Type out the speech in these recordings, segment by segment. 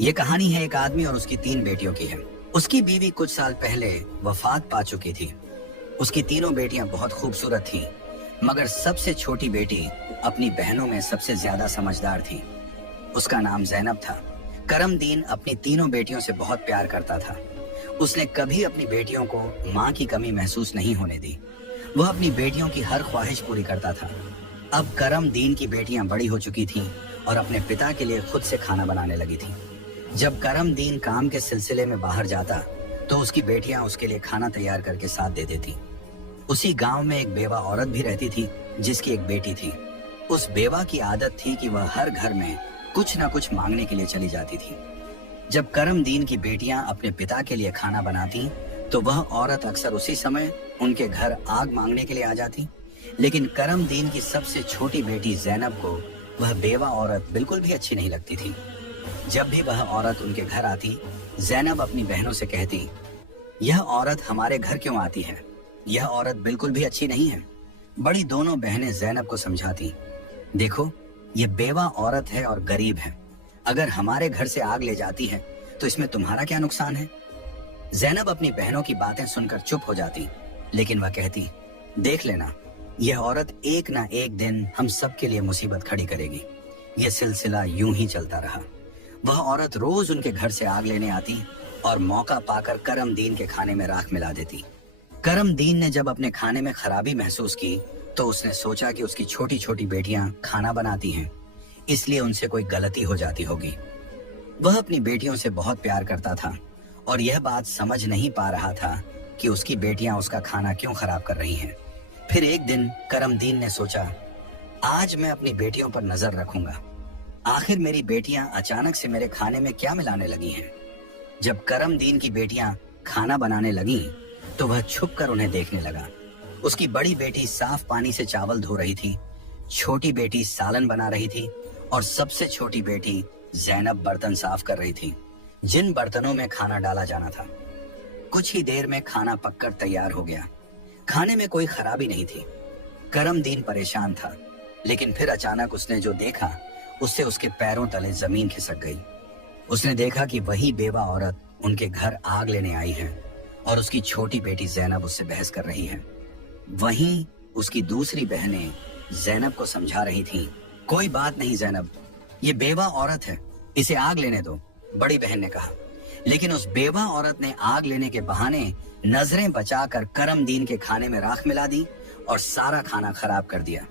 ये कहानी है एक आदमी और उसकी 3 बेटियों की है। उसकी बीवी कुछ साल पहले वफात पा चुकी थी। उसकी तीनों बेटियां बहुत खूबसूरत थीं, मगर सबसे छोटी बेटी अपनी बहनों में सबसे ज्यादा समझदार थी। उसका नाम ज़ैनब था। करमदीन अपनी तीनों बेटियों से बहुत प्यार करता था। उसने कभी अपनी बेटियों को माँ की कमी महसूस नहीं होने दी। वह अपनी बेटियों की हर ख्वाहिश पूरी करता था। अब करमदीन की बेटियां बड़ी हो चुकी थीं और अपने पिता के लिए खुद से खाना बनाने लगी थीं। जब करमदीन काम के सिलसिले में बाहर जाता तो उसकी बेटियां उसके लिए खाना तैयार करके साथ दे देती। उसी गांव में एक बेवा औरत भी रहती थी जिसकी एक बेटी थी। उस बेवा की आदत थी कि वह हर घर में कुछ न कुछ मांगने के लिए चली जाती थी। जब करमदीन की बेटियां अपने पिता के लिए खाना बनाती तो वह औरत अक्सर उसी समय उनके घर आग मांगने के लिए आ जाती। लेकिन करमदीन की सबसे छोटी बेटी ज़ैनब को वह बेवा औरत बिल्कुल भी अच्छी नहीं लगती थी। जब भी वह औरत उनके घर आती, ज़ैनब अपनी बहनों से कहती, यह औरत हमारे घर क्यों आती है? यह औरत बिल्कुल भी अच्छी नहीं है। बड़ी दोनों बहनें ज़ैनब को समझाती, देखो ये बेवा औरत है और गरीब है। अगर हमारे घर से आग ले जाती है तो इसमें तुम्हारा क्या नुकसान है? ज़ैनब अपनी बहनों की बातें सुनकर चुप हो जाती, लेकिन वह कहती, देख लेना, यह औरत एक ना एक दिन हम सब के लिए मुसीबत खड़ी करेगी। यह सिलसिला यूं ही चलता रहा। वह औरत रोज उनके घर से आग लेने आती और मौका पाकर करमदीन के खाने में राख मिला देती। करमदीन ने जब अपने खाने में खराबी महसूस की तो उसने सोचा कि उसकी छोटी छोटी बेटियां खाना बनाती हैं, इसलिए उनसे कोई गलती हो जाती होगी। वह अपनी बेटियों से बहुत प्यार करता था और यह बात समझ नहीं पा रहा था कि उसकी बेटियां उसका खाना क्यों खराब कर रही हैं। फिर एक दिन करमदीन ने सोचा, आज मैं अपनी बेटियों पर नजर रखूंगा। आखिर मेरी बेटियां अचानक से मेरे खाने में क्या मिलाने लगी हैं? जब करमदीन की बेटियां खाना बनाने लगी तो वह छुप कर उन्हें देखने लगा। उसकी बड़ी बेटी साफ पानी से चावल धो रही थी, छोटी बेटी सालन बना रही थी और सबसे छोटी बेटी ज़ैनब बर्तन साफ कर रही थी, जिन बर्तनों में खाना डाला जाना था। कुछ ही देर में खाना पककर तैयार हो गया। खाने में कोई खराबी नहीं थी। करमदीन परेशान था, लेकिन फिर अचानक उसने जो देखा उससे उसके पैरों तले जमीन खिसक गई। उसने देखा कि वही बेवा औरत उनके घर आग लेने आई है और उसकी छोटी बेटी ज़ैनब उससे बहस कर रही है। वहीं उसकी दूसरी बहनें ज़ैनब को समझा रही थीं, कोई बात नहीं ज़ैनब, ये बेवा औरत है, इसे आग लेने दो, बड़ी बहन ने कहा। लेकिन उस बेवा औरत ने आग लेने के बहाने नजरें बचाकर करमदीन के खाने में राख मिला दी और सारा खाना खराब कर दिया।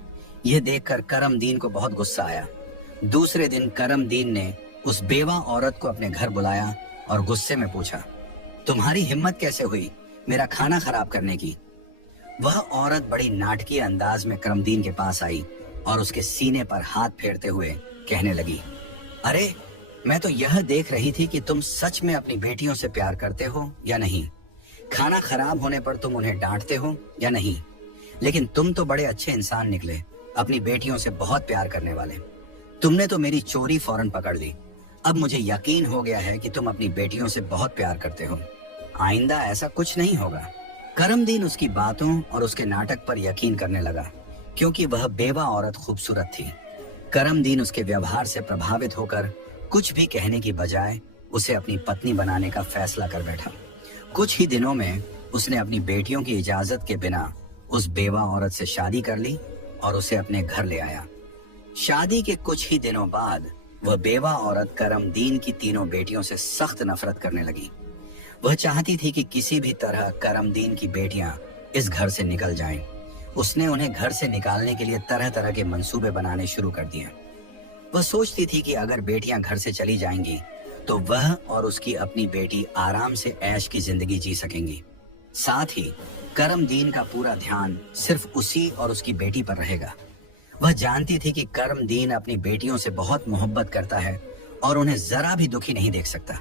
यह देखकर करमदीन को बहुत गुस्सा आया। दूसरे दिन करमदीन ने उस बेवा औरत को अपने घर बुलाया और गुस्से में पूछा, तुम्हारी हिम्मत कैसे हुई मेरा खाना खराब करने की? वह औरत बड़ी नाटकीय अंदाज में करमदीन के पास आई और उसके सीने पर हाथ फेरते हुए कहने लगी, अरे मैं तो यह देख रही थी कि तुम सच में अपनी बेटियों से प्यार करते हो या नहीं। खाना खराब होने पर तुम उन्हें डांटते हो या नहीं। लेकिन तुम तो बड़े अच्छे इंसान निकले, अपनी बेटियों से बहुत प्यार करने वाले। तुमने तो मेरी चोरी फौरन पकड़ ली। अब मुझे यकीन हो गया है कि तुम अपनी बेटियों से बहुत प्यार करते हो। आइंदा ऐसा कुछ नहीं होगा। करमदीन उसकी बातों और उसके नाटक पर यकीन करने लगा, क्योंकि वह बेवा औरत खूबसूरत थी। करमदीन उसके व्यवहार से प्रभावित होकर कुछ भी कहने की बजाय उसे अपनी पत्नी बनाने का फैसला कर बैठा। कुछ ही दिनों में उसने अपनी बेटियों की इजाजत के बिना उस बेवा औरत से शादी कर ली और उसे अपने घर ले आया। शादी के कुछ ही दिनों बाद वह बेवा औरत करमदीन की तीनों बेटियों से सख्त नफरत करने लगी। वह चाहती थी कि किसी भी तरह करमदीन की बेटियां इस घर से निकल जाएं। उसने उन्हें घर से निकालने के लिए तरह तरह के मंसूबे बनाने शुरू कर दिए। वह सोचती थी कि अगर बेटियां घर से चली जाएंगी तो वह और उसकी अपनी बेटी आराम से ऐश की जिंदगी जी सकेंगी। साथ ही करमदीन का पूरा ध्यान सिर्फ उसी और उसकी बेटी पर रहेगा। वह जानती थी कि करमदीन अपनी बेटियों से बहुत मोहब्बत करता है और उन्हें जरा भी दुखी नहीं देख सकता।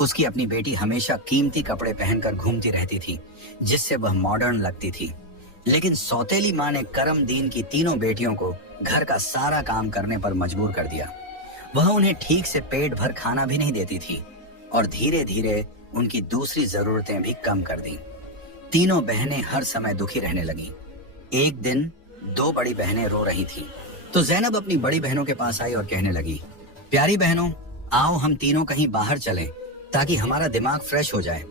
उसकी अपनी बेटी हमेशा कीमती कपड़े पहनकर घूमती रहती थी, जिससे वह मॉडर्न लगती थी। लेकिन सौतेली माँ ने करमदीन की तीनों बेटियों को घर का सारा काम करने पर मजबूर कर दिया। वह उन्हें ठीक से पेट भर खाना भी नहीं देती थी और धीरे धीरे उनकी दूसरी जरूरतें भी कम कर दी। तीनों बहनें हर समय दुखी रहने लगीं। एक दिन 2 बड़ी बहनें रो रही थीं, तो ज़ैनब अपनी बड़ी बहनों के पास आई और कहने लगी, प्यारी बहनों, आओ हम तीनों कहीं बाहर चलें ताकि हमारा दिमाग फ्रेश हो जाए।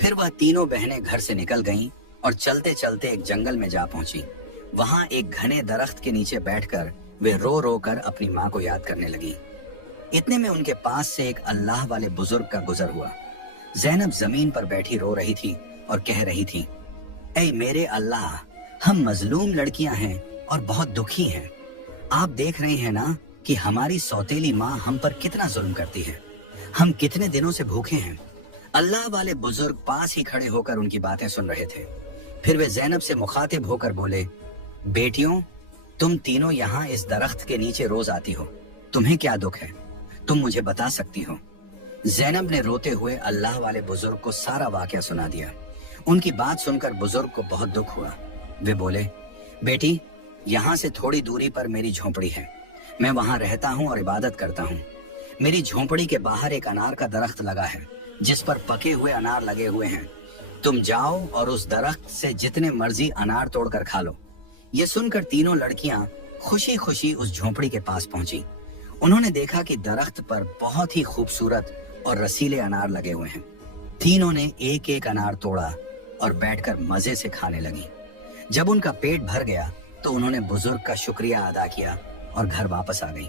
फिर वह तीनों बहनें घर से निकल गईं और चलते चलते एक जंगल में जा पहुंची। वहां एक घने दरख्त के नीचे बैठकर वे रो रो कर अपनी माँ को याद करने लगी। इतने में उनके पास से एक अल्लाह वाले बुजुर्ग का गुजर हुआ। ज़ैनब जमीन पर बैठी रो रही थी और कह रही थी, ऐ मेरे अल्लाह, हम मजलूम लड़कियां हैं और बहुत दुखी हैं। आप देख रहे हैं ना कि हमारी सौतेली माँ हम पर कितना जुल्म करती है। हम कितने दिनों से भूखे हैं। अल्लाह वाले बुजुर्ग पास ही खड़े होकर उनकी बातें सुन रहे थे। फिर वे ज़ैनब से मुखातिब होकर बोले, बेटियों, तुम तीनों यहाँ इस दरख्त के नीचे रोज आती हो, तुम्हें क्या दुख है? तुम मुझे बता सकती हो? ज़ैनब ने रोते हुए अल्लाह वाले बुजुर्ग को सारा वाकया सुना दिया। उनकी बात सुनकर बुजुर्ग को बहुत दुख हुआ। वे बोले, बेटी, यहाँ से थोड़ी दूरी पर मेरी झोंपड़ी है। मैं वहाँ रहता हूँ और इबादत करता हूँ। मेरी झोंपड़ी के बाहर एक अनार का दरख्त लगा है जिस पर पके हुए अनार लगे हुए हैं। तुम जाओ और उस दरख्त से जितने मर्जी अनार तोड़कर खा लो। ये सुनकर तीनों लड़कियां खुशी खुशी उस झोंपड़ी के पास पहुंची। उन्होंने देखा कि दरख्त पर बहुत ही खूबसूरत और रसीले अनार लगे हुए हैं। तीनों ने एक एक अनार तोड़ा और बैठकर मजे से खाने लगी। जब उनका पेट भर गया तो उन्होंने बुजुर्ग का शुक्रिया अदा किया और घर वापस आ गई।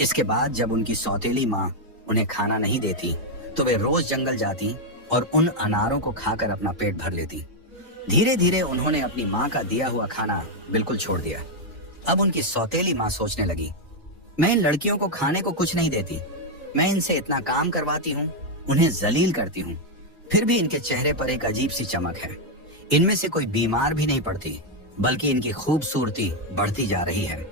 इसके बाद जब उनकी सौतेली माँ उन्हें खाना नहीं देती तो वे रोज जंगल जाती और उन अनारों को खाकर अपना पेट भर लेती। धीरे धीरे उन्होंने अपनी माँ का दिया हुआ खाना बिल्कुल छोड़ दिया। अब उनकी सौतेली माँ सोचने लगी, मैं इन लड़कियों को खाने को कुछ नहीं देती, मैं इनसे इतना काम करवाती हूँ, उन्हें जलील करती हूँ, फिर भी इनके चेहरे पर एक अजीब सी चमक है। इनमें से कोई बीमार भी नहीं पड़ती, बल्कि इनकी खूबसूरती बढ़ती जा रही है।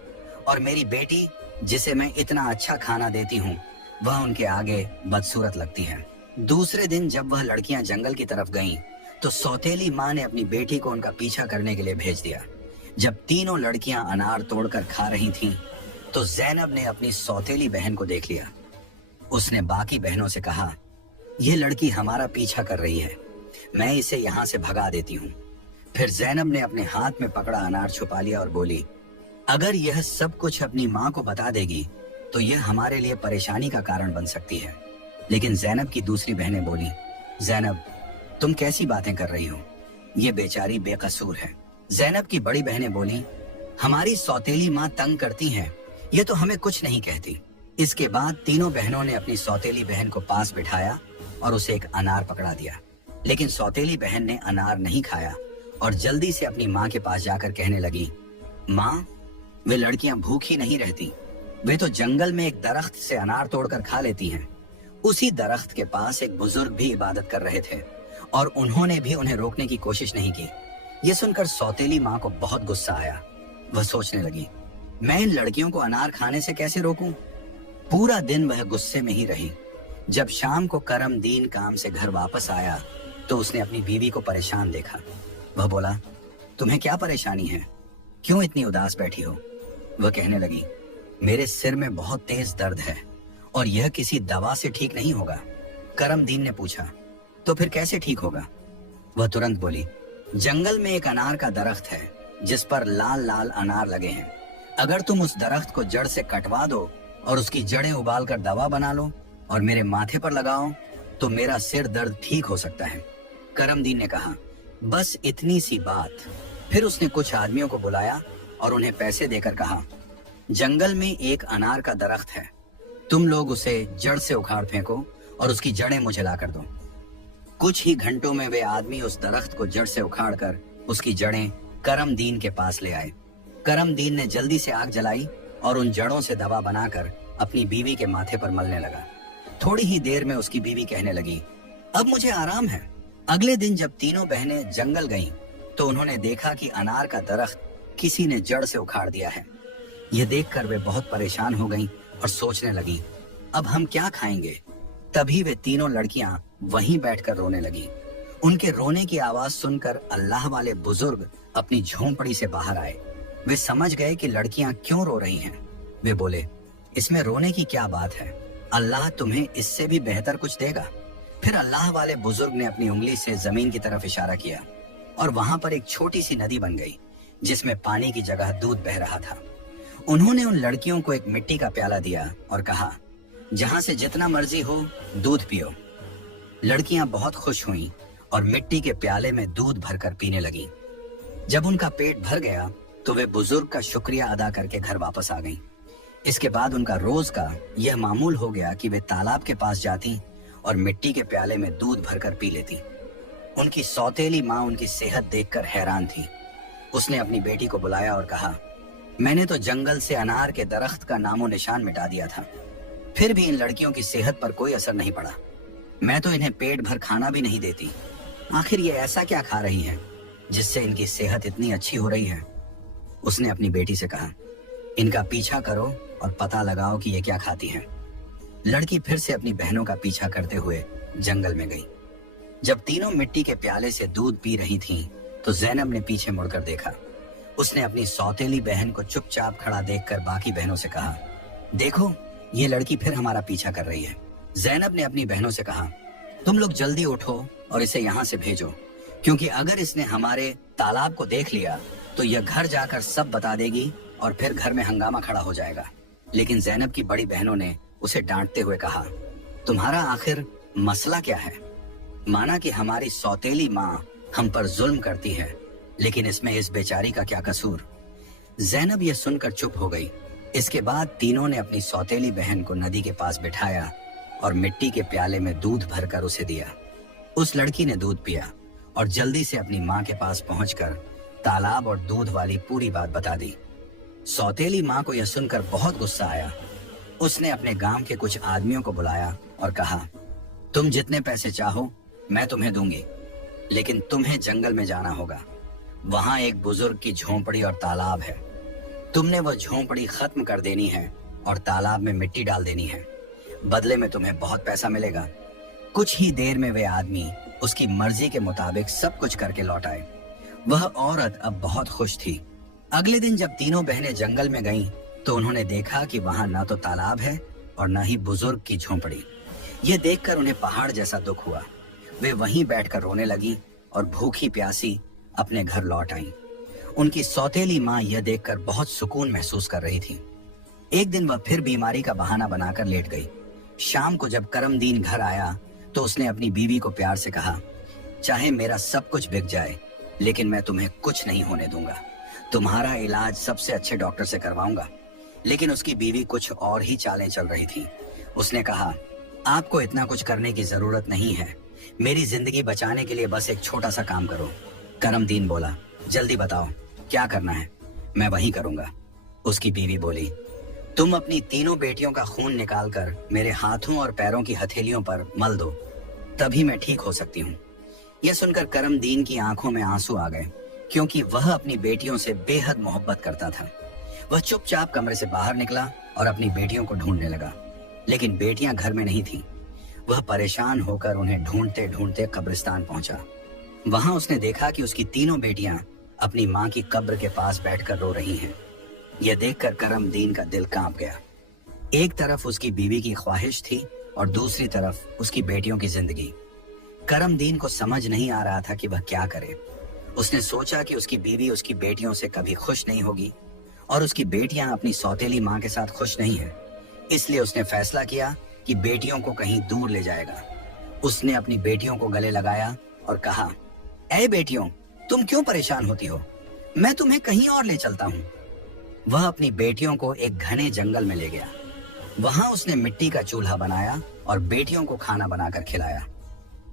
और मेरी बेटी, जिसे मैं इतना अच्छा खाना देती हूँ, वह उनके आगे बदसूरत लगती है। दूसरे दिन जब वह लड़कियां जंगल की तरफ गईं, तो सौतेली माँ ने अपनी बेटी को उनका पीछा करने के लिए भेज दिया। जब तीनों लड़कियां अनार तोड़कर खा रही थीं, तो ज़ैनब ने अपनी सौतेली बहन को देख लिया। उसने बाकी बहनों से कहा, यह लड़की हमारा पीछा कर रही है, मैं इसे यहाँ से भगा देती हूँ। फिर ज़ैनब ने अपने हाथ में पकड़ा अनार छुपा लिया और बोली, अगर यह सब कुछ अपनी माँ को बता देगी तो यह हमारे लिए परेशानी का कारण बन सकती है। लेकिन ज़ैनब की दूसरी बहनें बोली, ज़ैनब, तुम कैसी बातें कर रही हो? ये बेचारी बेकसूर है। ज़ैनब की बड़ी बहनें बोली, हमारी सौतेली माँ तंग करती हैं, ये तो हमें कुछ नहीं कहती। इसके बाद तीनों बहनों ने अपनी सौतेली बहन को पास बिठाया और उसे एक अनार पकड़ा दिया। लेकिन सौतेली बहन ने अनार नहीं खाया और जल्दी से अपनी माँ के पास जाकर कहने लगी, माँ, वे लड़कियां भूखी नहीं रहती, वे तो जंगल में एक दरख्त से अनार तोड़कर खा लेती हैं। उसी दरख्त के पास एक बुजुर्ग भी इबादत कर रहे थे और उन्होंने भी उन्हें रोकने की कोशिश नहीं की। ये सुनकर सौतेली माँ को बहुत गुस्सा आया। वह सोचने लगी, मैं इन लड़कियों को अनार खाने से कैसे रोकूं? पूरा दिन वह गुस्से में ही रही। जब शाम को करम दीन काम से घर वापस आया तो उसने अपनी बीवी को परेशान देखा। वह बोला, तुम्हें क्या परेशानी है? क्यों इतनी उदास बैठी हो? वह कहने लगी, मेरे सिर में बहुत तेज दर्द है और यह किसी दवा से ठीक नहीं होगा। करम दीन ने पूछा, तो फिर कैसे ठीक होगा? वह तुरंत बोली, जंगल में एक अनार का दरख्त है जिस पर लाल लाल अनार लगे हैं। अगर तुम उस दरख्त को जड़ से कटवा दो और उसकी जड़ें उबाल कर दवा बना लो और मेरे माथे पर लगाओ तो मेरा सिर दर्द ठीक हो सकता है। करम दीन ने कहा, बस इतनी सी बात। फिर उसने कुछ आदमियों को बुलाया और उन्हें पैसे देकर कहा, जंगल में एक अनार का दरख्त है, तुम लोग उसे जड़ से उखाड़ फेंको और उसकी जड़ें मुझे ला कर दो। कुछ ही घंटों में वे आदमी उस दरख्त को जड़ से उखाड़कर उसकी जड़ें करम दीन के पास ले आए। करम दीन ने जल्दी से आग जलाई और उन जड़ों से दवा बनाकर अपनी बीवी के माथे पर मलने लगा। थोड़ी ही देर में उसकी बीवी कहने लगी, अब मुझे आराम है। अगले दिन जब तीनों बहनें जंगल गईं, तो उन्होंने देखा कि अनार का दरख्त किसी ने जड़ से उखाड़ दिया है। यह देखकर वे बहुत परेशान हो गईं और सोचने लगी, अब हम क्या खाएंगे? तभी वे तीनों लड़कियां वहीं बैठकर रोने लगी। उनके रोने की आवाज सुनकर अल्लाह वाले बुजुर्ग अपनी झोंपड़ी से बाहर आए। वे समझ गए कि लड़कियां क्यों रो रही हैं। वे बोले, इसमें रोने की क्या बात है? अल्लाह तुम्हें इससे भी बेहतर कुछ देगा। फिर अल्लाह वाले बुजुर्ग ने अपनी उंगली से जमीन की तरफ इशारा किया और वहां पर एक छोटी सी नदी बन गई जिसमें पानी की जगह दूध बह रहा था। उन्होंने उन लड़कियों को एक मिट्टी का प्याला दिया और कहा, जहां से जितना मर्जी हो दूध पियो। लड़कियां बहुत खुश हुईं और मिट्टी के प्याले में दूध भरकर पीने लगीं। जब उनका पेट भर गया तो वे बुजुर्ग का शुक्रिया अदा करके घर वापस आ गईं। इसके बाद उनका रोज का यह मामूल हो गया कि वे तालाब के पास जाती और मिट्टी के प्याले में दूध भरकर पी लेती। उनकी सौतेली माँ उनकी सेहत देखकर हैरान थी। उसने अपनी बेटी को बुलाया और कहा, मैंने तो जंगल से अनार के दरख्त का नामो निशान मिटा दिया था, फिर भी इन लड़कियों की सेहत पर कोई असर नहीं पड़ा। मैं तो इन्हें पेट भर खाना भी नहीं देती। आखिर ये ऐसा क्या खा रही हैं जिससे इनकी सेहत इतनी अच्छी हो रही है? उसने अपनी बेटी से कहा, इनका पीछा करो और पता लगाओ कि ये क्या खाती हैं। लड़की फिर से अपनी बहनों का पीछा करते हुए जंगल में गई। जब तीनों मिट्टी के प्याले से दूध पी रही थीं, तो जैनब ने पीछे मुड़कर देखा। उसने अपनी सौतेली बहन को चुपचाप खड़ा देखकर बाकी बहनों से कहा, देखो ये लड़की फिर हमारा पीछा कर रही है। जैनब ने अपनी बहनों से कहा, तुम लोग जल्दी उठो और इसे यहाँ से भेजो, क्योंकि अगर इसने हमारे तालाब को देख लिया तो यह घर जाकर सब बता देगी और फिर घर में हंगामा खड़ा हो जाएगा। लेकिन जैनब की बड़ी बहनों ने उसे डांटते हुए कहा, तुम्हारा आखिर मसला क्या है? माना कि हमारी सौतेली माँ हम पर जुल्म करती है, लेकिन इसमें इस बेचारी का क्या कसूर? जैनब यह सुनकर चुप हो गई। इसके बाद तीनों ने अपनी सौतेली बहन को नदी के पास बिठाया और मिट्टी के प्याले में दूध भरकर उसे दिया। उस लड़की ने दूध पिया और जल्दी से अपनी माँ के पास पहुंचकर तालाब और दूध वाली पूरी बात बता दी। सौतेली माँ को यह सुनकर बहुत गुस्सा आया। उसने अपने गांव के कुछ आदमियों को बुलाया और कहा, तुम जितने पैसे चाहो मैं तुम्हें दूंगी, लेकिन तुम्हें जंगल में जाना होगा। वहां एक बुजुर्ग की झोंपड़ी और तालाब है। तुमने वह झोंपड़ी खत्म कर देनी है और तालाब में मिट्टी डाल देनी है। बदले में तुम्हें बहुत पैसा मिलेगा। कुछ ही देर में वे आदमी उसकी मर्जी के मुताबिक सब कुछ करके लौट आए। वह औरत अब बहुत खुश थी। अगले दिन जब तीनों बहनें जंगल में गईं, तो उन्होंने देखा कि वहां ना तो तालाब है और न ही बुजुर्ग की झोंपड़ी। यह देखकर उन्हें पहाड़ जैसा दुख हुआ। वे वहीं बैठकर रोने लगी और भूखी प्यासी अपने घर लौट आईं। उनकी सौतेली माँ यह देखकर बहुत सुकून महसूस कर रही थी। एक दिन वह फिर बीमारी का बहाना बनाकर लेट गई। शाम को जब करमदीन घर आया तो उसने अपनी बीवी को प्यार से कहा, चाहे मेरा सब कुछ बिक जाए, लेकिन मैं तुम्हें कुछ नहीं होने दूंगा। तुम्हारा इलाज सबसे अच्छे डॉक्टर से करवाऊंगा। लेकिन उसकी बीवी कुछ और ही चालें चल रही थी। उसने कहा, आपको इतना कुछ करने की जरूरत नहीं है। मेरी जिंदगी बचाने के लिए बस एक छोटा सा काम करो। करमदीन बोला, जल्दी बताओ क्या करना है, मैं वही करूंगा। उसकी बीवी बोली, तुम अपनी तीनों बेटियों का खून निकालकर मेरे हाथों और पैरों की हथेलियों पर मल दो, तभी मैं ठीक हो सकती हूँ। यह सुनकर करमदीन की आंखों में आंसू आ गए, क्योंकि वह अपनी बेटियों से बेहद मोहब्बत करता था। वह चुपचाप कमरे से बाहर निकला और अपनी बेटियों को ढूंढने लगा, लेकिन बेटियां घर में नहीं थीं। वह परेशान होकर उन्हें ढूंढते ढूंढते कब्रिस्तान पहुंचा। वहां उसने देखा कि उसकी तीनों बेटियां अपनी माँ की कब्र के पास बैठकर रो रही हैं। यह देखकर करमदीन का दिल कांप गया। एक तरफ उसकी बीवी की ख्वाहिश थी और दूसरी तरफ उसकी बेटियों की जिंदगी। करमदीन को समझ नहीं आ रहा था कि वह क्या करे। उसने सोचा कि उसकी बीवी उसकी बेटियों से कभी खुश नहीं होगी और उसकी बेटियां अपनी सौतेली माँ के साथ खुश नहीं हैं। इसलिए उसने फैसला किया कि बेटियों को कहीं दूर ले जाएगा। उसने अपनी बेटियों को गले लगाया और कहा, ऐ बेटियों, तुम क्यों परेशान होती हो? मैं तुम्हें कहीं और ले चलता हूँ। वह अपनी बेटियों को एक घने जंगल में ले गया। वहां उसने मिट्टी का चूल्हा बनाया और बेटियों को खाना बनाकर खिलाया।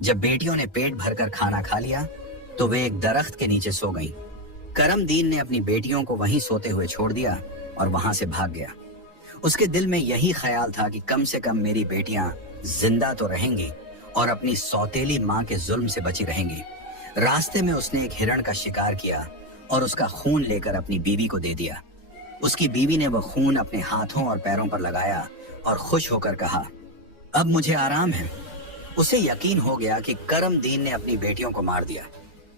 जब बेटियों ने पेट भरकर खाना खा लिया तो वे एक दरख्त के नीचे सो गईं। करमदीन ने अपनी बेटियों को वहीं सोते हुए छोड़ दिया और वहां से भाग गया। उसके दिल में यही ख्याल था कि कम से कम मेरी बेटियां जिंदा तो रहेंगी और अपनी सौतेली माँ के जुल्म से बची रहेंगी। रास्ते में उसने एक हिरण का शिकार किया और उसका खून लेकर अपनी बीवी को दे दिया। उसकी बीवी ने वह खून अपने हाथों और पैरों पर लगाया और खुश होकर कहा, अब मुझे आराम है। उसे यकीन हो गया कि करमदीन ने अपनी बेटियों को मार दिया।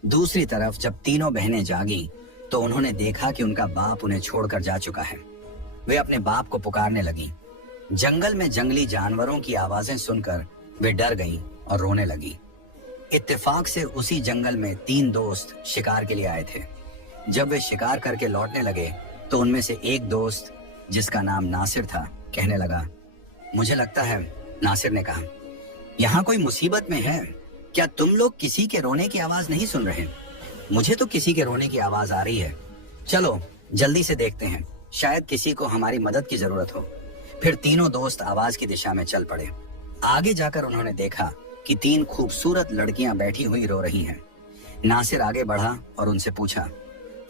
दूसरी तरफ जब तीनों बहनें जागी तो उन्होंने देखा कि उनका बाप उन्हें छोड़कर जा चुका है। वे अपने बाप को पुकारने लगीं। जंगल में जंगली जानवरों की आवाजें सुनकर वे डर गईं और रोने लगीं। इत्तेफाक से उसी जंगल में 3 दोस्त शिकार के लिए आए थे। जब वे शिकार करके लौटने लगे तो उनमें से एक दोस्त, जिसका नाम नासिर था, कहने लगा, मुझे लगता है, नासिर ने कहा, यहाँ कोई मुसीबत में है। क्या तुम लोग किसी के रोने की आवाज नहीं सुन रहे? मुझे तो किसी के रोने की आवाज आ रही है। चलो जल्दी से देखते हैं, शायद किसी को हमारी मदद की जरूरत हो। फिर तीनों दोस्त आवाज की दिशा में चल पड़े। आगे जाकर उन्होंने देखा कि 3 खूबसूरत लड़कियां बैठी हुई रो रही हैं। नासिर आगे बढ़ा और उनसे पूछा,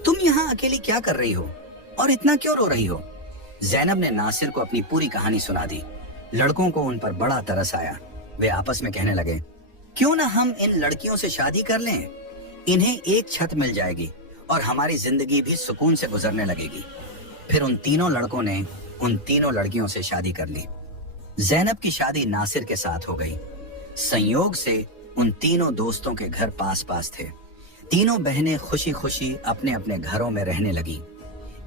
तुम यहाँ अकेली क्या कर रही हो और इतना क्यों रो रही हो? ज़ैनब ने नासिर को अपनी पूरी कहानी सुना दी। लड़कों को उन पर बड़ा तरस आया। वे आपस में कहने लगे, क्यों ना हम इन लड़कियों से शादी कर लें? इन्हें एक छत मिल जाएगी और हमारी जिंदगी भी सुकून से गुजरने लगेगी। फिर उन तीनों लड़कों ने उन तीनों लड़कियों से शादी कर ली। ज़ैनब की शादी नासिर के साथ हो गई। संयोग से उन तीनों दोस्तों के घर पास पास थे। तीनों बहनें खुशी खुशी अपने अपने घरों में रहने लगी।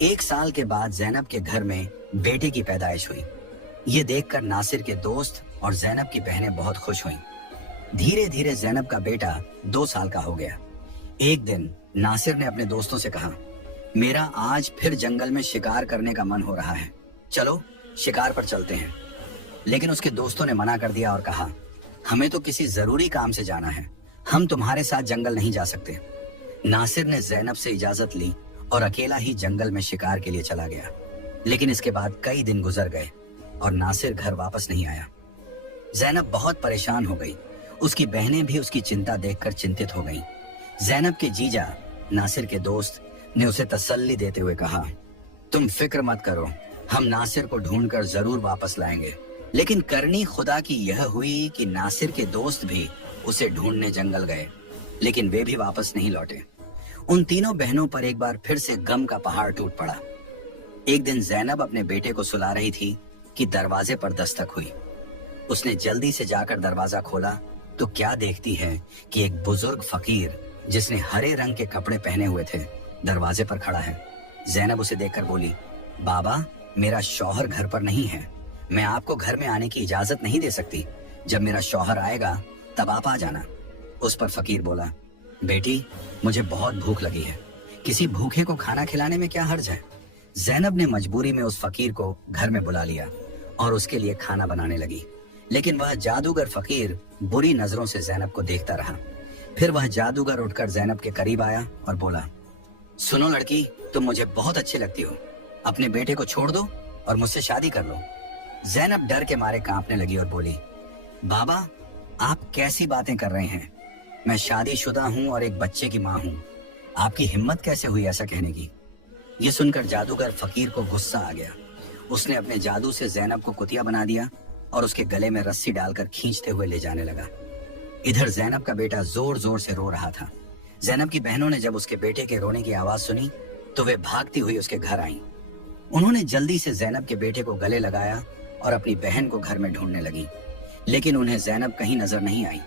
1 साल के बाद ज़ैनब के घर में बेटे की पैदाइश हुई। ये देखकर नासिर के दोस्त और ज़ैनब की बहनें बहुत खुश हुईं। धीरे धीरे ज़ैनब का बेटा 2 साल का हो गया। एक दिन नासिर ने अपने दोस्तों से कहा, मेरा आज फिर जंगल में शिकार करने का मन हो रहा है, चलो शिकार पर चलते हैं। लेकिन उसके दोस्तों ने मना कर दिया और कहा, हमें तो किसी जरूरी काम से जाना है, हम तुम्हारे साथ जंगल नहीं जा सकते। नासिर ने ज़ैनब से इजाजत ली और अकेला ही जंगल में शिकार के लिए चला गया। लेकिन इसके बाद कई दिन गुजर गए और नासिर घर वापस नहीं आया। ज़ैनब बहुत परेशान हो गई। उसकी बहनें भी उसकी चिंता देखकर चिंतित हो गईं। ज़ैनब के जीजा नासिर के दोस्त ने उसे तसल्ली देते हुए कहा, तुम फिक्र मत करो, हम नासिर को ढूंढकर जरूर वापस लाएंगे। लेकिन करनी खुदा की यह हुई कि नासिर के दोस्त भी उसे ढूंढने जंगल गए, लेकिन वे भी वापस नहीं लौटे। उन तीनों बहनों पर एक बार फिर से गम का पहाड़ टूट पड़ा। एक दिन ज़ैनब अपने बेटे को सुला रही थी कि दरवाजे पर दस्तक हुई। उसने जल्दी से जाकर दरवाजा खोला तो क्या देखती है कि एक बुजुर्ग फकीर जिसने हरे रंग के कपड़े पहने हुए थे दरवाजे पर खड़ा है। ज़ैनब उसे देखकर बोली, बाबा, मेरा शौहर घर पर नहीं है, मैं आपको घर में आने की इजाजत नहीं दे सकती। जब मेरा शौहर आएगा तब आप आ जाना। उस पर फकीर बोला, बेटी, मुझे बहुत भूख लगी है, किसी भूखे को खाना खिलाने में क्या हर्ज है। ज़ैनब ने मजबूरी में उस फकीर को घर में बुला लिया और उसके लिए खाना बनाने लगी। लेकिन वह जादूगर फकीर बुरी नजरों से ज़ैनब को देखता रहा। फिर वह जादूगर उठकर ज़ैनब के करीब आया और बोला, सुनो लड़की, तुम मुझे बहुत अच्छी लगती हो, अपने बेटे को छोड़ दो और मुझसे शादी कर लो। ज़ैनब डर के मारे कांपने लगी और बोली, बाबा, आप कैसी बातें कर रहे हैं? मैं शादीशुदा हूँ और एक बच्चे की माँ हूँ, आपकी हिम्मत कैसे हुई ऐसा कहने की? ये सुनकर जादूगर फकीर को गुस्सा आ गया। उसने अपने जादू से ज़ैनब को कुतिया बना दिया और उसके गले में रस्सी डालकर खींचते हुए ले जाने लगा। इधर ज़ैनब का बेटा जोर जोर से रो रहा था। ज़ैनब की बहनों ने जब उसके बेटे के रोने की आवाज सुनी तो वे भागती हुई उसके घर आईं। उन्होंने जल्दी से ज़ैनब के बेटे को गले लगाया और अपनी बहन को घर में ढूंढने लगी। लेकिन उन्हें ज़ैनब कहीं नजर नहीं आई।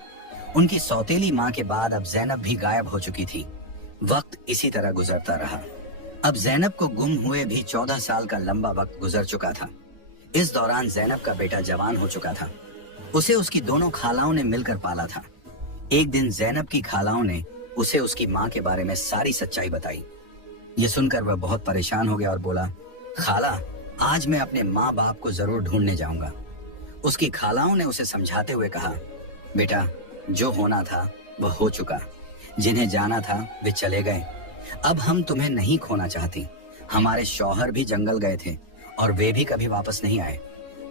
उनकी सौतेली माँ के बाद अब ज़ैनब भी गायब हो चुकी थी। वक्त इसी तरह गुजरता रहा। अब ज़ैनब को गुम हुए भी 14 साल का लंबा वक्त गुजर चुका था। इस दौरान ज़ैनब का बेटा जवान हो चुका था। उसे उसकी दोनों खालाओं ने मिलकर पाला था। एक दिन ज़ैनब की खालाओं ने उसे उसकी माँ के बारे में सारी सच्चाई बताई। ये सुनकर वह बहुत परेशान हो गया और बोला, खाला, आज मैं अपने माँ बाप को जरूर ढूंढने जाऊंगा। उसकी खालाओं ने उसे समझाते हुए कहा, बेटा, जो होना था वह हो चुका, जिन्हें जाना था वे चले गए। अब हम तुम्हें नहीं खोना चाहती। हमारे शौहर भी जंगल गए थे और वे भी कभी वापस नहीं आए।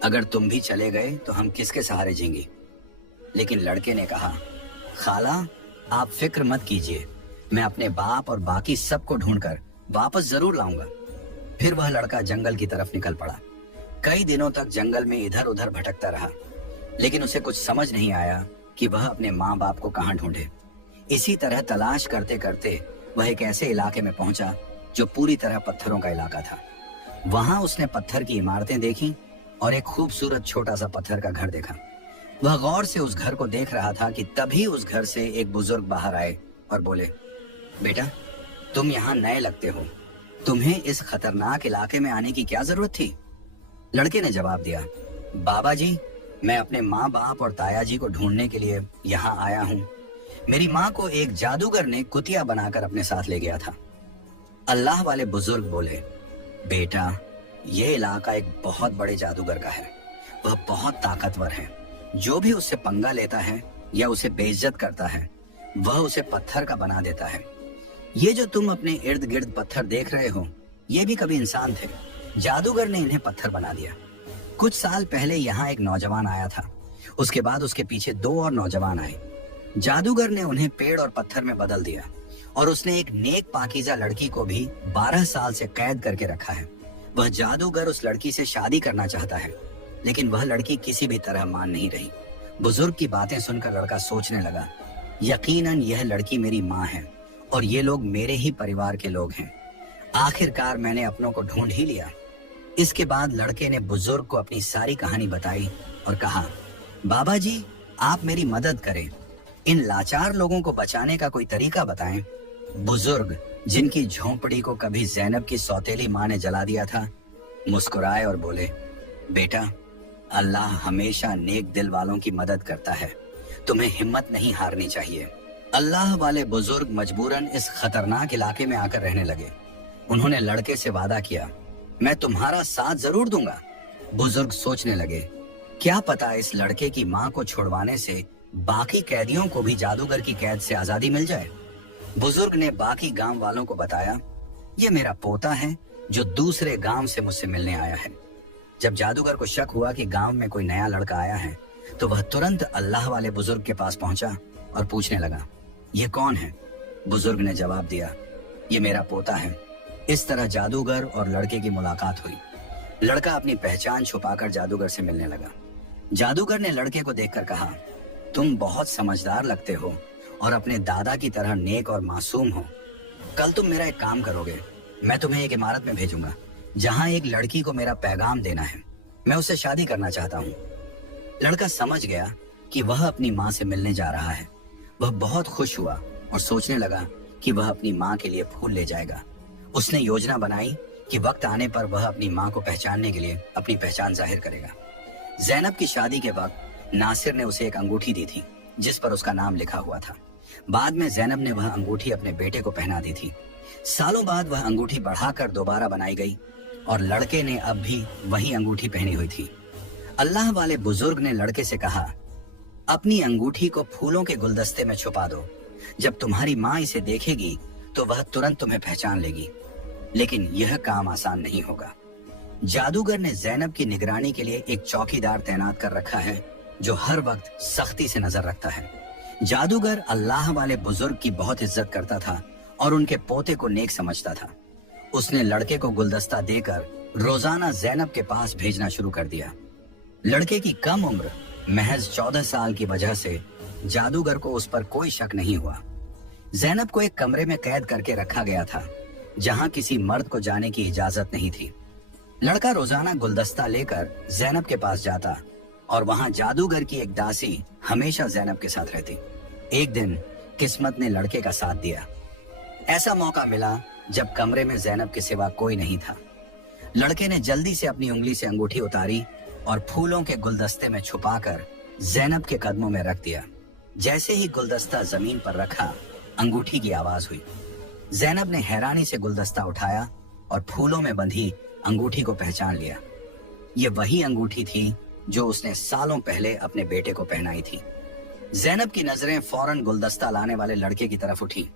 अगर तुम भी चले गए तो हम किसके सहारे जीएंगे? लेकिन लड़के ने कहा, खाला, आप फिक्र मत कीजिए, मैं अपने बाप और बाकी सबको ढूंढकर वापस जरूर लाऊंगा। फिर वह लड़का जंगल की तरफ निकल पड़ा। कई दिनों तक जंगल में इधर उधर भटकता रहा, लेकिन उसे कुछ समझ नहीं आया कि वह अपने माँ बाप को कहाँ ढूंढे। इसी तरह तलाश करते करते वह एक ऐसे इलाके में पहुंचा जो पूरी तरह पत्थरों का इलाका था। वहां उसने पत्थर की इमारतें देखी और एक खूबसूरत छोटा सा पत्थर का घर देखा। वह गौर से उस घर को देख रहा था कि तभी उस घर से एक बुजुर्ग बाहर आए और बोले, बेटा, तुम यहाँ नए लगते हो, तुम्हें इस खतरनाक इलाके में आने की क्या जरूरत थी? लड़के ने जवाब दिया, बाबा जी, मैं अपने माँ बाप और ताया जी को ढूंढने के लिए यहाँ आया हूँ। मेरी माँ को एक जादूगर ने कुतिया बनाकर अपने साथ ले गया था। अल्लाह वाले बुजुर्ग बोले, बेटा, यह इलाका एक बहुत बड़े जादूगर का है। वह बहुत ताकतवर है। जो भी उससे पंगा लेता है या उसे बेइज्जत करता है, वह उसे पत्थर का बना देता है। ये जो तुम अपने इर्द गिर्द पत्थर देख रहे हो, ये भी कभी इंसान थे। जादूगर ने इन्हें पत्थर बना दिया। कुछ साल पहले यहाँ एक नौजवान आया था। उसके बाद उसके पीछे 2 और नौजवान आए। जादूगर ने उन्हें पेड़ और पत्थर में बदल दिया और उसने एक नेक पाकीज़ा लड़की को भी 12 साल से कैद करके रखा है। वह जादूगर उस लड़की से शादी करना चाहता है, लेकिन वह लड़की किसी भी तरह मान नहीं रही। बुजुर्ग की बातें सुनकर लड़का सोचने लगा, यकीनन यह लड़की मेरी माँ है और ये लोग मेरे ही परिवार के लोग हैं। आखिरकार मैंने अपनों को ढूंढ ही लिया। इसके बाद लड़के ने बुजुर्ग को अपनी सारी कहानी बताई और कहा, बाबा जी, आप मेरी मदद करें। इन लाचार लोगों को बचाने का कोई तरीका बताएं। बुजुर्ग, जिनकी झोंपड़ी को कभी ज़ैनब की सौतेली माँ ने जला दिया था, मुस्कुराए और बोले, बेटा, अल्लाह हमेशा नेक दिल वालों की मदद करता है। तुम्हें हिम्मत नहीं हारनी चाहिए। अल्लाह वाले बुजुर्ग मजबूरन इस खतरनाक इलाके में आकर रहने लगे। उन्होंने लड़के से वादा किया, मैं तुम्हारा साथ जरूर दूंगा। बुजुर्ग सोचने लगे, क्या पता इस लड़के की माँ को छुड़वाने से बाकी कैदियों को भी जादूगर की कैद से आजादी मिल जाए। बुजुर्ग ने बाकी गांव वालों को बताया, ये मेरा पोता है जो दूसरे गांव से मुझसे मिलने आया है। जब जादूगर को शक हुआ कि गांव में कोई नया लड़का आया है, तो वह तुरंत अल्लाह वाले बुजुर्ग के पास पहुंचा और पूछने लगा, ये कौन है? बुजुर्ग ने जवाब दिया, ये मेरा पोता है। इस तरह जादूगर और लड़के की मुलाकात हुई। लड़का अपनी पहचान छुपाकर जादूगर से मिलने लगा। जादूगर ने लड़के को देखकर कहा, तुम बहुत समझदार लगते हो और अपने दादा की तरह नेक और मासूम हो। कल तुम मेरा एक काम करोगे। मैं तुम्हें एक इमारत में भेजूंगा जहां एक लड़की को मेरा पैगाम देना है। मैं उससे शादी करना चाहता हूँ। लड़का समझ गया कि वह अपनी माँ से मिलने जा रहा है। वह बहुत खुश हुआ और सोचने लगा कि वह अपनी माँ के लिए फूल ले जाएगा। उसने योजना बनाई कि वक्त आने पर वह अपनी माँ को पहचानने के लिए अपनी पहचान जाहिर करेगा। ज़ैनब की शादी के वक्त नासिर ने उसे एक अंगूठी दी थी जिस पर उसका नाम लिखा हुआ था। बाद में ज़ैनब ने वह अंगूठी अपने बेटे को पहना दी थी। सालों बाद वह अंगूठी बढ़ाकर दोबारा बनाई गई और लड़के ने अब भी वही अंगूठी पहनी हुई थी। अल्लाह वाले बुजुर्ग ने लड़के से कहा, अपनी अंगूठी को फूलों के गुलदस्ते में छुपा दो। जब तुम्हारी माँ इसे देखेगी तो वह तुरंत तुम्हें पहचान लेगी। लेकिन यह काम आसान नहीं होगा। जादूगर ने ज़ैनब की निगरानी के लिए एक चौकीदार तैनात कर रखा है जो हर वक्त सख्ती से नजर रखता है। जादूगर अल्लाह वाले बुजुर्ग की बहुत इज्जत करता था और उनके पोते को नेक समझता था। उसने लड़के को गुलदस्ता देकर रोजाना ज़ैनब के पास भेजना शुरू कर दिया। लड़के की कम उम्र महज 14 साल की वजह से जादूगर को उस पर कोई शक नहीं हुआ। ज़ैनब को एक कमरे में कैद करके रखा गया था जहां किसी मर्द को जाने की इजाजत नहीं थी। लड़का रोजाना गुलदस्ता लेकर ज़ैनब के पास जाता और वहां जादूगर की एक दासी हमेशा ज़ैनब के साथ रहती। एक दिन किस्मत ने लड़के का साथ दिया। ऐसा मौका मिला जब कमरे में ज़ैनब के सिवा कोई नहीं था। लड़के ने जल्दी से अपनी उंगली से अंगूठी उतारी और फूलों के गुलदस्ते में छुपाकर ज़ैनब के कदमों में रख दिया। जैसे ही गुलदस्ता जमीन पर रखा, अंगूठी की आवाज हुई। ज़ैनब ने हैरानी से गुलदस्ता उठाया और फूलों में बंधी अंगूठी को पहचान लिया। ये वही अंगूठी थी जो उसने सालों पहले अपने बेटे को पहनाई थी। ज़ैनब की नजरें फौरन गुलदस्ता लाने वाले लड़के की तरफ उठी।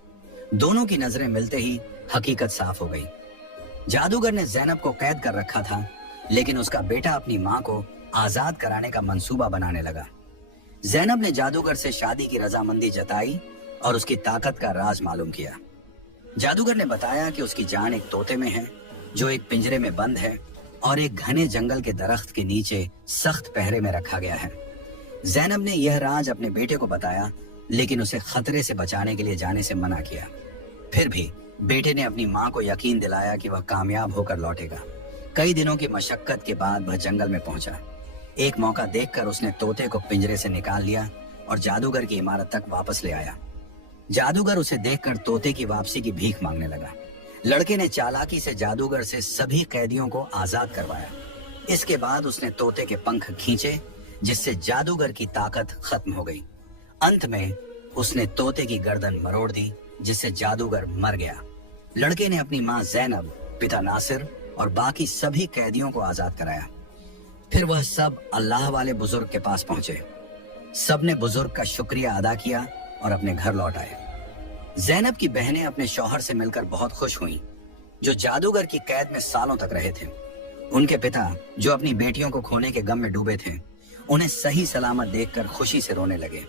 दोनों की नजरें मिलते ही हकीकत साफ हो गई। जादूगर ने ज़ैनब को कैद कर रखा था, लेकिन उसका बेटा अपनी माँ को आजाद कराने का मंसूबा बनाने लगा। ज़ैनब ने जादूगर से शादी की रजामंदी जताई और उसकी ताकत का राज मालूम किया। जादूगर ने बताया कि उसकी जान एक तोते में है जो एक पिंजरे में बंद है और एक घने जंगल के दरख्त के नीचे सख्त पहरे में रखा गया है। ज़ैनब ने यह राज अपने बेटे को बताया, लेकिन उसे खतरे से बचाने के लिए जाने से मना किया। फिर भी बेटे ने अपनी माँ को यकीन दिलाया कि वह कामयाब होकर लौटेगा। कई दिनों की मशक्कत के बाद वह जंगल में पहुंचा। एक मौका देखकर उसने तोते को पिंजरे से निकाल लिया और जादूगर की इमारत तक वापस ले आया। जादूगर उसे देखकर तोते की वापसी की भीख मांगने लगा। लड़के ने चालाकी से जादूगर से सभी कैदियों को आजाद करवाया। इसके बाद उसने तोते के पंख खींचे, जिससे जादूगर की ताकत खत्म हो गई। अंत में उसने तोते की गर्दन मरोड़ दी, जिससे जादूगर मर गया। लड़के ने अपनी माँ ज़ैनब, पिता नासिर और बाकी सभी कैदियों को आजाद कराया। फिर वह सब अल्लाह वाले बुजुर्ग के पास पहुंचे। सब ने बुजुर्ग का शुक्रिया अदा किया और अपने घर लौट आए। जैनब की बहनें अपने शौहर से मिलकर बहुत खुश हुईं, जो जादूगर की कैद में सालों तक रहे थे। उनके पिता, जो अपनी बेटियों को खोने के गम में डूबे थे, उन्हें सही सलामत देखकर खुशी से रोने लगे।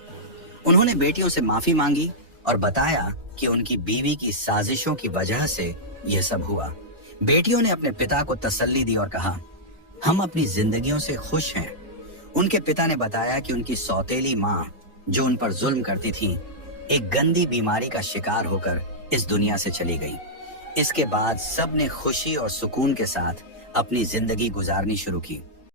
उन्होंने बेटियों से माफी मांगी और बताया कि उनकी बीवी की साजिशों की वजह से यह सब हुआ। बेटियों ने अपने पिता को तसल्ली दी और कहा, हम अपनी जिंदगियों से खुश हैं। उनके पिता ने बताया कि उनकी सौतेली माँ, जो उन पर जुल्म करती थी, एक गंदी बीमारी का शिकार होकर इस दुनिया से चली गई। इसके बाद सब ने खुशी और सुकून के साथ अपनी जिंदगी गुजारनी शुरू की।